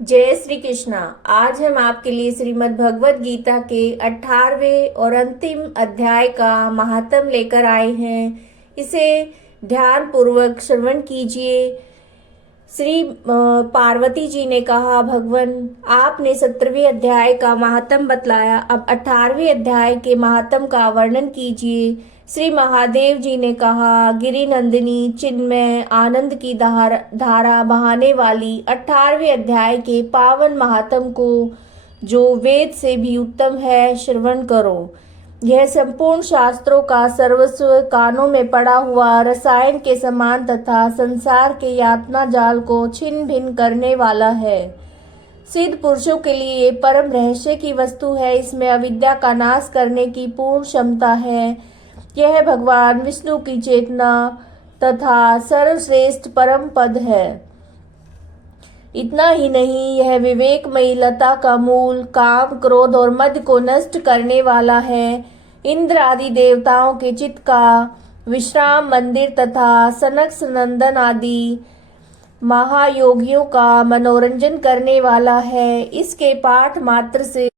जय श्री कृष्णा। आज हम आपके लिए श्रीमद् भगवत गीता के 18वें और अंतिम अध्याय का महात्म लेकर आए हैं। इसे ध्यान पूर्वक श्रवण कीजिए। श्री पार्वती जी ने कहा, भगवान आपने 17वें अध्याय का महात्म बतलाया, अब 18वें अध्याय के महात्म का वर्णन कीजिए। श्री महादेव जी ने कहा, गिरि नंदिनी चिन्मय आनंद की धारा बहाने वाली 18वें अध्याय के पावन महात्म को, जो वेद से भी उत्तम है, श्रवण करो। यह संपूर्ण शास्त्रों का सर्वस्व, कानों में पड़ा हुआ रसायन के समान तथा संसार के यातना जाल को छिन्न भिन्न करने वाला है। सिद्ध पुरुषों के लिए ये परम रहस्य की वस्तु है। इसमें अविद्या का नाश करने की पूर्ण क्षमता है। यह भगवान विष्णु की चेतना तथा सर्वश्रेष्ठ परम पद है। इतना ही नहीं, यह विवेकमयी लता का मूल, काम क्रोध और मद को नष्ट करने वाला है। इंद्र आदि देवताओं के चित्त का विश्राम मंदिर तथा सनक सनंदन आदि महायोगियों का मनोरंजन करने वाला है। इसके पाठ मात्र से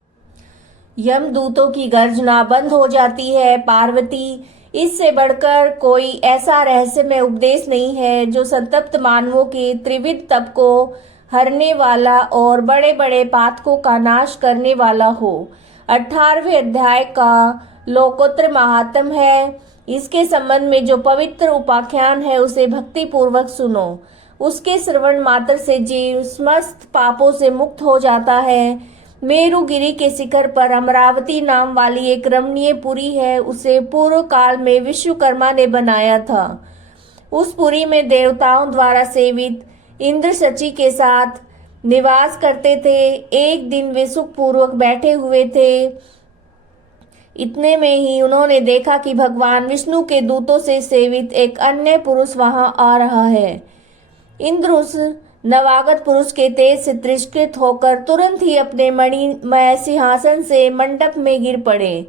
यमदूतों की गर्जना बंद हो जाती है। पार्वती, इससे बढ़कर कोई ऐसा रहस्यमय उपदेश नहीं है जो संतप्त मानवों के त्रिविध तप को हरने वाला और बड़े बड़े पातकों का नाश करने वाला हो। 18वें अध्याय का लोकोत्तर महात्म है। इसके संबंध में जो पवित्र उपाख्यान है उसे भक्ति पूर्वक सुनो। उसके श्रवण मात्र से जीव समस्त पापों से मुक्त हो जाता है। मेरुगिरी के शिखर पर अमरावती नाम वाली एक रमणीय पुरी है। उसे पूर्व काल में विश्वकर्मा ने बनाया था। उस पुरी में देवताओं द्वारा सेवित इंद्र शची के साथ निवास करते थे। एक दिन वे सुखपूर्वक बैठे हुए थे। इतने में ही उन्होंने देखा कि भगवान विष्णु के दूतों से सेवित एक अन्य पुरुष वहां आ रहा है। इंद्र उस नवागत पुरुष के तेज से तिरस्कृत होकर तुरंत ही अपने मणिमय सिंहासन से मंडप में गिर पड़े।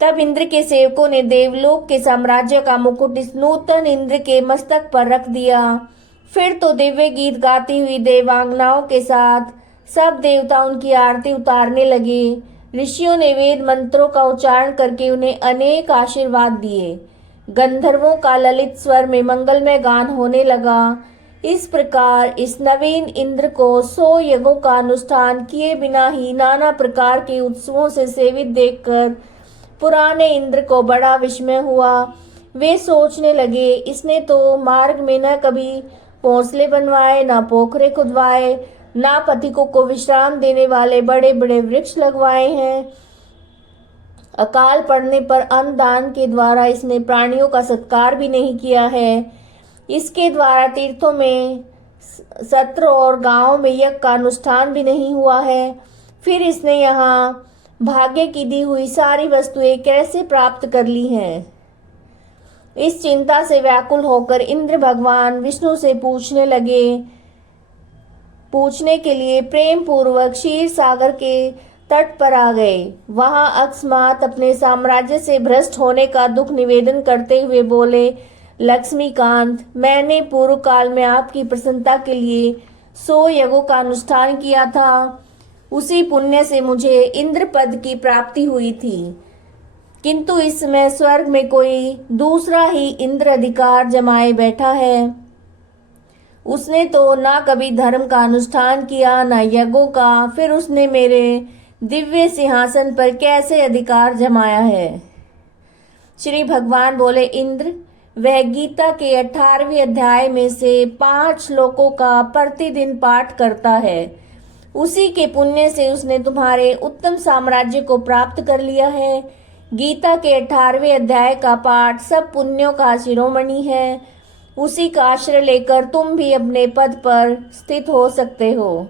तब इंद्र के सेवकों ने देवलोक के साम्राज्य का मुकुट इस नूतन इंद्र के मस्तक पर रख दिया। फिर तो दिव्य गीत गाती हुई देवांगनाओं के साथ सब देवता उनकी आरती उतारने लगे। ऋषियों ने वेद मंत्रों का उच्चारण करके उन्हें अनेक आशीर्वाद दिए। गंधर्वों का ललित स्वर में मंगलमय गान होने लगा। इस प्रकार इस नवीन इंद्र को 100 यज्ञों का अनुष्ठान किए बिना ही नाना प्रकार के उत्सवों से सेवित देखकर पुराने इंद्र को बड़ा विस्मय हुआ। वे सोचने लगे, इसने तो मार्ग में न कभी भोंसले बनवाए, न पोखरे खुदवाए, न पथिकों को विश्राम देने वाले बड़े बड़े वृक्ष लगवाए हैं। अकाल पड़ने पर अन्न दान के द्वारा इसने प्राणियों का सत्कार भी नहीं किया है। इसके द्वारा तीर्थों में सत्र और गांवों में यज्ञ का अनुष्ठान भी नहीं हुआ है। फिर इसने यहाँ भाग्य की दी हुई सारी वस्तुएं कैसे प्राप्त कर ली हैं। इस चिंता से व्याकुल होकर इंद्र भगवान विष्णु से पूछने के लिए प्रेम पूर्वक क्षीर सागर के तट पर आ गए। वहां अकस्मात अपने साम्राज्य से भ्रष्ट होने का दुख निवेदन करते हुए बोले, लक्ष्मीकांत, मैंने पूर्व काल में आपकी प्रसन्नता के लिए 100 यज्ञों का अनुष्ठान किया था। उसी पुण्य से मुझे इंद्र पद की प्राप्ति हुई थी। किंतु इस समय स्वर्ग में कोई दूसरा ही इंद्र अधिकार जमाए बैठा है। उसने तो ना कभी धर्म का अनुष्ठान किया, न यज्ञों का। फिर उसने मेरे दिव्य सिंहासन पर कैसे अधिकार जमाया है। श्री भगवान बोले, इंद्र, वह गीता के 18वें अध्याय में से 5 श्लोकों का प्रतिदिन पाठ करता है। उसी के पुण्य से उसने तुम्हारे उत्तम साम्राज्य को प्राप्त कर लिया है। गीता के 18वें अध्याय का पाठ सब पुण्यों का शिरोमणि है। उसी का आश्रय लेकर तुम भी अपने पद पर स्थित हो सकते हो।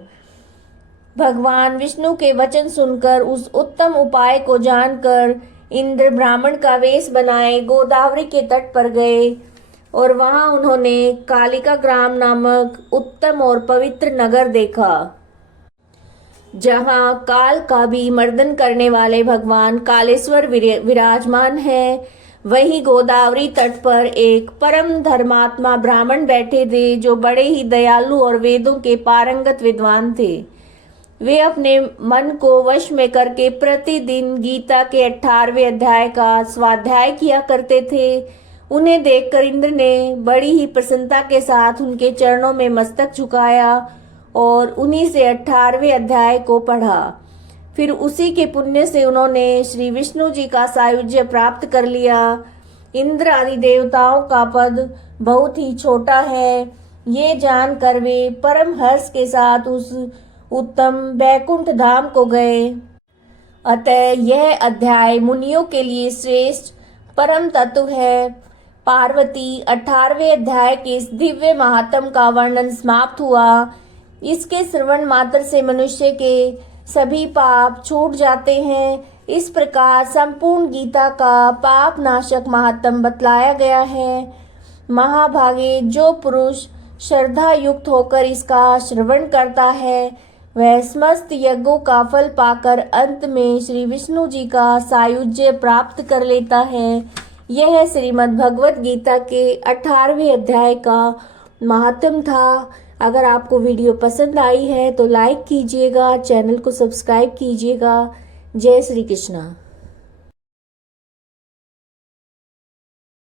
भगवान विष्णु के वचन सुनकर, उस उत्तम उपाय को जानकर इंद्र ब्राह्मण का वेश बनाए गोदावरी के तट पर गए और वहां उन्होंने कालिका ग्राम नामक उत्तम और पवित्र नगर देखा, जहां काल का भी मर्दन करने वाले भगवान कालेश्वर विराजमान है। वही गोदावरी तट पर एक परम धर्मात्मा ब्राह्मण बैठे थे जो बड़े ही दयालु और वेदों के पारंगत विद्वान थे। वे अपने मन को वश में करके प्रतिदिन गीता के 18वें अध्याय का स्वाध्याय किया करते थे। उन्हें देखकर इंद्र ने बड़ी ही प्रसन्नता के साथ उनके चरणों में मस्तक झुकाया और उन्हीं से 18वें अध्याय को पढ़ा। फिर उसी के पुण्य से उन्होंने श्री विष्णु जी का सायुज्य प्राप्त कर लिया। इंद्र आदि देवताओं का पद बहुत ही छोटा है, ये जानकर वे परम हर्ष के साथ उस उत्तम बैकुंठ धाम को गए। अतः यह अध्याय मुनियों के लिए श्रेष्ठ परम तत्व है। पार्वती 18वें अध्याय के इस दिव्य महात्म का वर्णन समाप्त हुआ। इसके श्रवण मात्र से मनुष्य के सभी पाप छूट जाते हैं। इस प्रकार संपूर्ण गीता का पाप नाशक महात्म बतलाया गया है। महाभागे जो पुरुष श्रद्धा युक्त होकर इसका श्रवण करता है वह समस्त यज्ञों का फल पाकर अंत में श्री विष्णु जी का सायुज्य प्राप्त कर लेता है। यह श्रीमद् भगवत गीता के 18वें अध्याय का महात्म था। अगर आपको वीडियो पसंद आई है तो लाइक कीजिएगा, चैनल को सब्सक्राइब कीजिएगा। जय श्री कृष्णा।